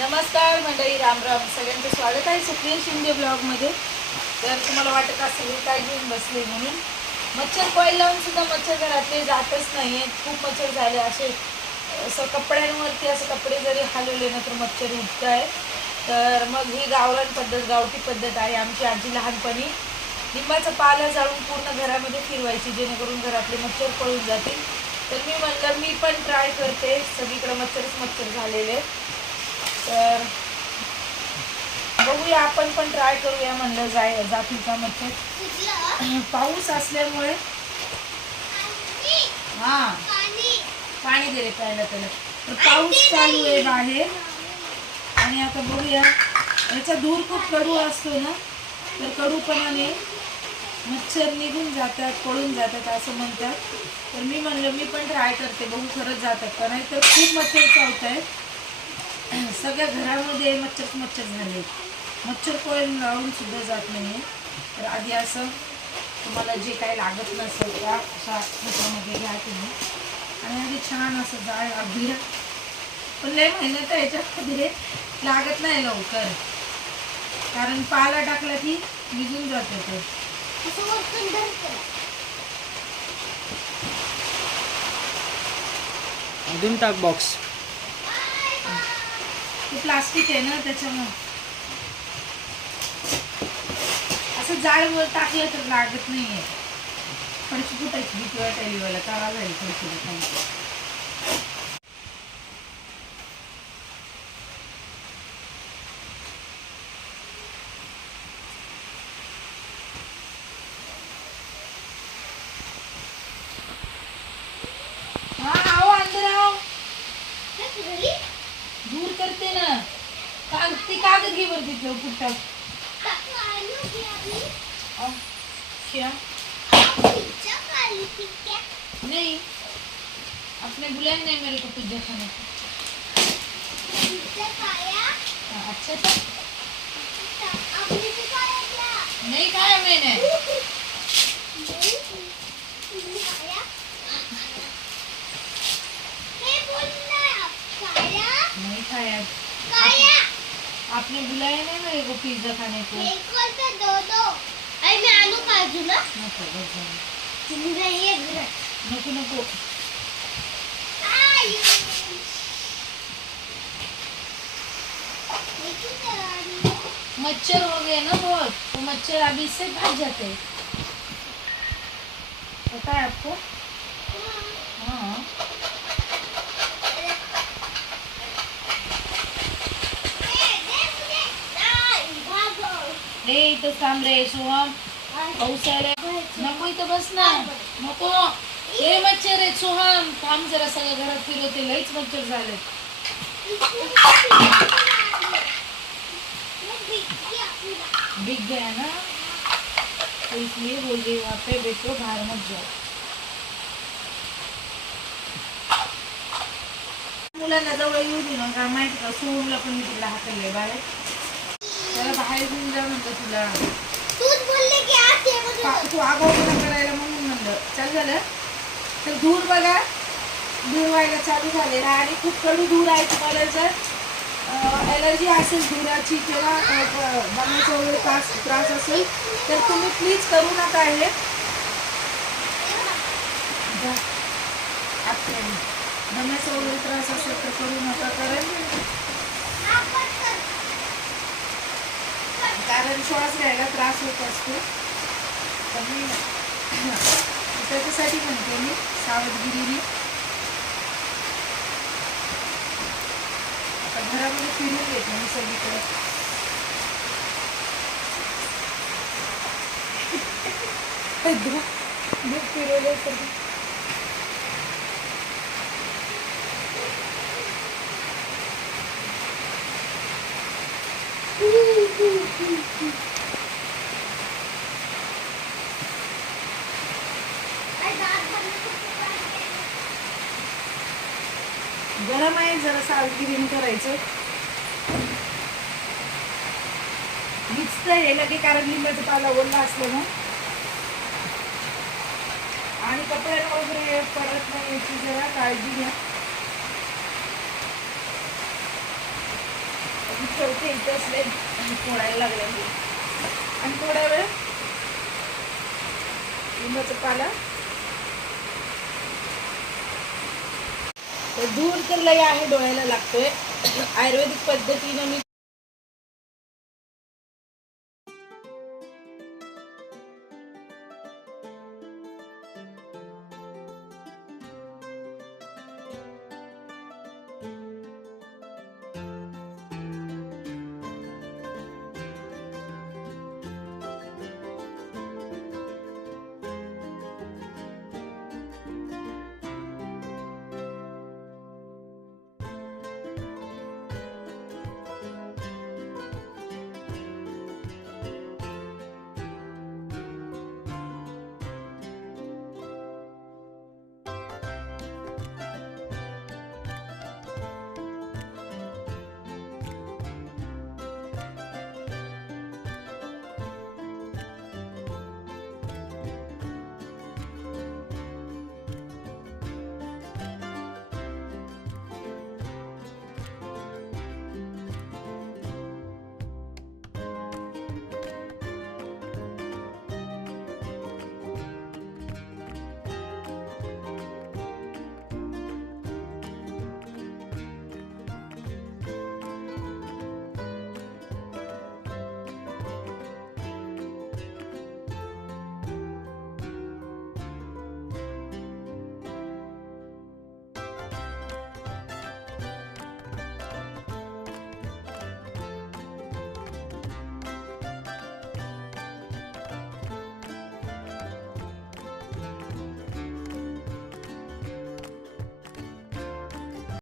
नमस्कार मंडळी राम राम. सगळ्यांचं स्वागत आहे सुप्रिया शिंदे ब्लॉगमध्ये तर तुम्हाला वाटत असेल काय घेऊन बसले म्हणून. मच्छर कॉईल लावून सुद्धा मच्छर घरातले जातच नाही आहेत खूप मच्छर झाले असे. असं कपड्यांवरती असं कपडे जरी हलवले ना तर मच्छर उठत आहे तर मग ही गावरान पद्धत गावठी पद्धत आहे. आमची आजी लहानपणी लिंबाचं पाला जाळून पूर्ण घरामध्ये फिरवायची जेणेकरून घरातले मच्छर पळून जातील. तर मी म्हणलं मी पण ट्राय करते. सगळीकडे मच्छरच मच्छर झालेले आहेत. तर बघूया आपण पण ट्राय करूया म्हणलं जाय जातील का मच्छर पाऊस असल्यामुळे हा. पाणी दिले प्यायला त्याला. तर पाऊस चालू आहे बाहेर. आणि आता बघूया. याचा धूर खूप कडू असतो ना तर कडूपणाने मच्छर निघून जातात पळून जातात असं म्हणतात. तर मी म्हणलं मी पण ट्राय करते. बघू खरंच जातात का नाही. तर खूप मच्छर चावत आहेत सगळ्या घरामध्ये मच्छर मच्छर झाले. मच्छर कोण लावून सुद्धा जात नाही तर आधी असं तुम्हाला जे काही लागत नसेल त्या अशा ह्याच्यामध्ये घ्या तुम्ही. आणि आधी छान असं जाळ अभिर. पण लय मेहनत आहे याच्यामध्ये लागत नाही लवकर. कारण पाला टाकला की विजून जाते ते. अजून टाक बॉक्स प्लास्टिक आहे ना त्याच्यामुळं. असं जाळ वर टाकलं तर लागत नाहीये. फडकी फुटायची भीती वाटायली मला जाईल झाली फडकी फुटायची कागद घे तिथलं नहीं अपने बुलाया नहीं मेरे को पिज्जा खाने को। हाँ, अच्छा था। नहीं खाया मैंने नहीं खाया आपने बुलाया नहीं मेरे को पिज्जा खाने को? दो दो। अरे मैं आलू काजू ना। नको बस झालं. नको नको। मच्छर हो गए ना बहुत तो मच्छर अभी इससे भाग जाते हैं। पता है आपको? रे इथं थांब रे सोहम पाऊस यायला नको इथं बस ना नको हे मच्छर आहेत सोहम थांब जरा सगळ्या घरात फिरवते लईच मच्छर झाले बिग गया ना तो इसलिए बोल रही वहाँ पे बेटो बाहर मत जाओ मुलांना जवळ येऊ दे ना का माहिती का सोहमला पण मी तिला हाकलले बाहेर त्याला बाहेर घेऊन जा म्हणलं तुला. पा- तू आगाऊपणा करायला म्हणून म्हणलं. चालू झालं? तर धूर बघा. धूर व्हायला चालू झालेला आहे आणि खूप कडू धूर आहे तुम्हाला जर ॲलर्जी असेल धुराची किंवा अ, ब- वगैरे त्रास त्रास असेल तर तुम्ही प्लीज करू नका हे. जा. आपल्याला. वगैरे त्रास असेल तर करू नका कारण कारण श्वास घ्यायला त्रास होत असतो तर मी। त्याच्यासाठी म्हणते मी सावधगिरीने आता घरामध्ये फिरून येते मी सगळीकडे फिरवले सगळी गरम आहे जरा सावधगिरीने करायचं. भिजतं हे लगे कारण लिंबाचा पाला ओढला असलं ना. आणि कपड्याला वगैरे पडत नाही याची जरा काळजी घ्या. ठेवते इथे असले. आणि फोडायला लागले मी. आणि थोड्या वेळ लिंबाचा पाला. तर दूर तर लय आहे डोळ्याला लागतोय. आयुर्वेदिक पद्धतीनं मी